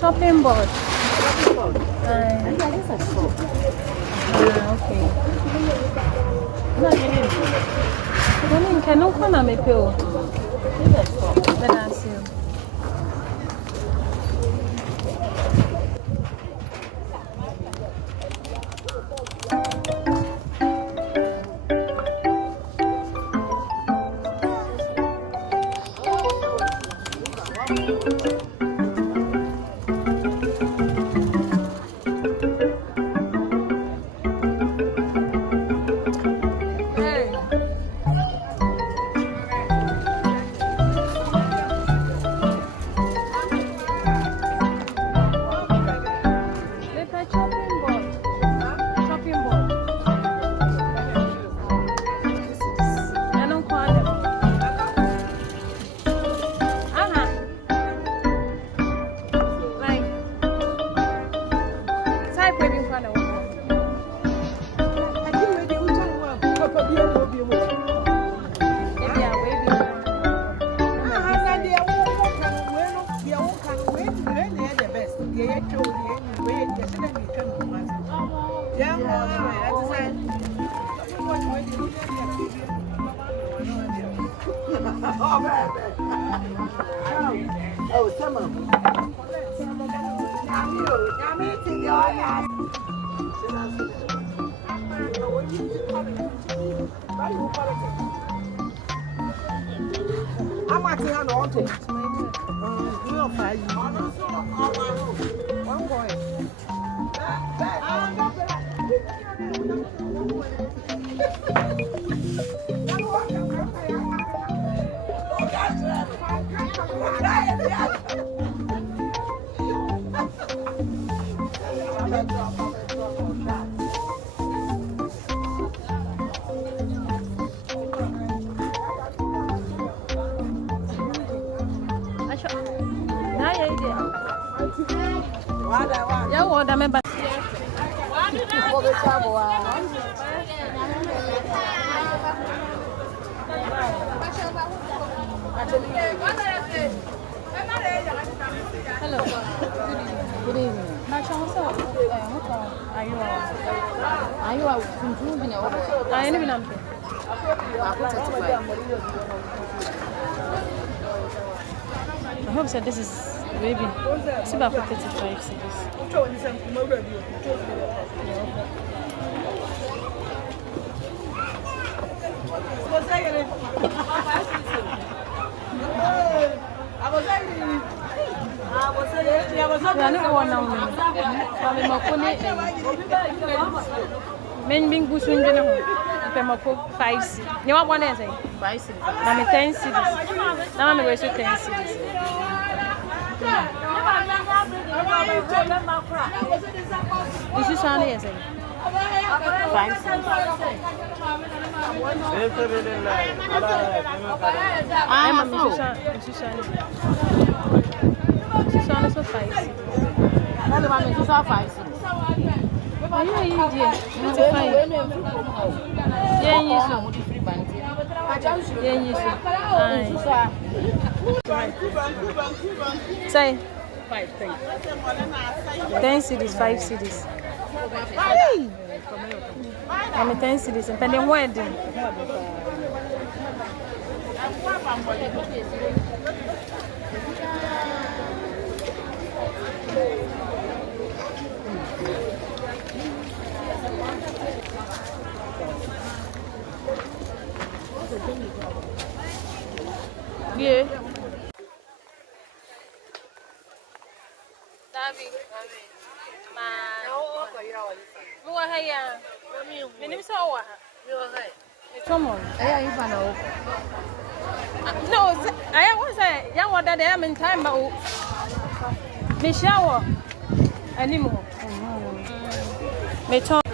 Chopping board. Okay. Can no come and make pill. Let us see. Hello. Good evening. Are you out? I hope that this is baby. It's about 35 cities. Men being bushing dinner. I'm 5 cities. You want one essay? 5 cities. I'm 10 cities. Now I'm going to 10 cities. This is only essay. 5 cities. I'm a musician. This is also 5 cities. I'm 5 cities. Are you dear? Say 5 10 cities, 5 cities. I'm 10 cities and pending wedding. here. My name is Owa. Come on. No, I was a young one that I am in time, but me shower anymore. Me talk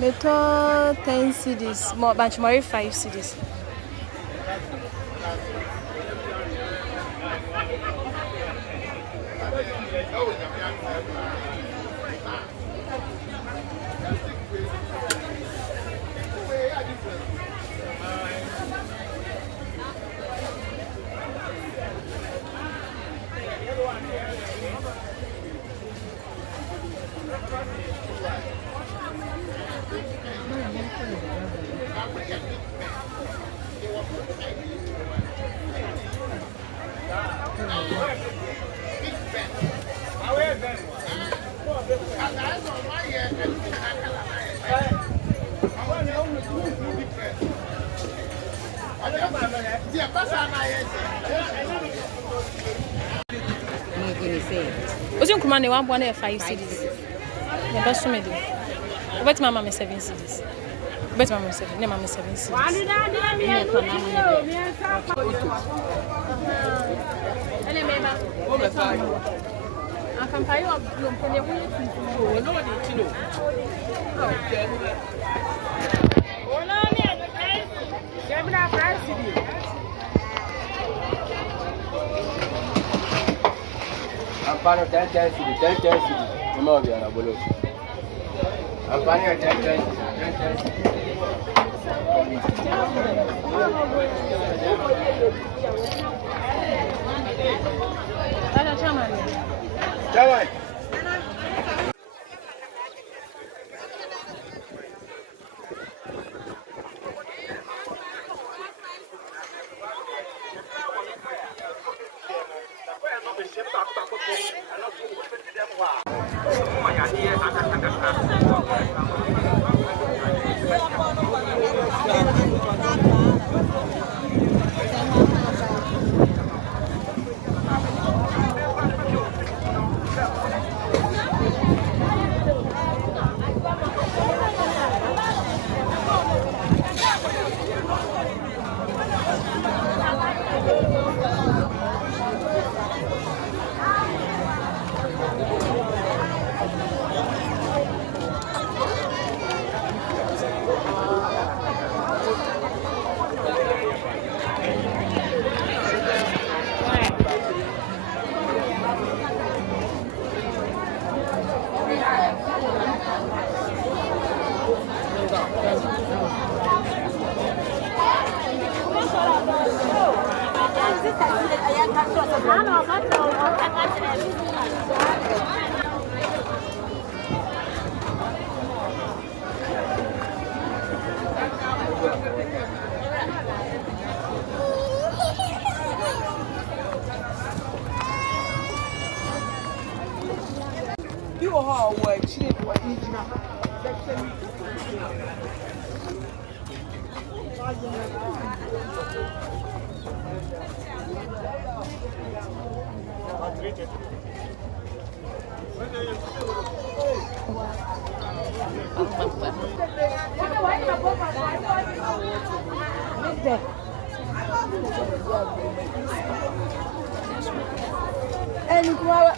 10 CDs, more bunch more 5 CDs. What's your command? 1.5 cities. The best for me. Bet my mama 7 cities. Bet my mama 7. Mama 7 cities. I can buy you up from the I'm part of that density, the more we are a bullet. I'm part of that density. You are watching what you do. And what?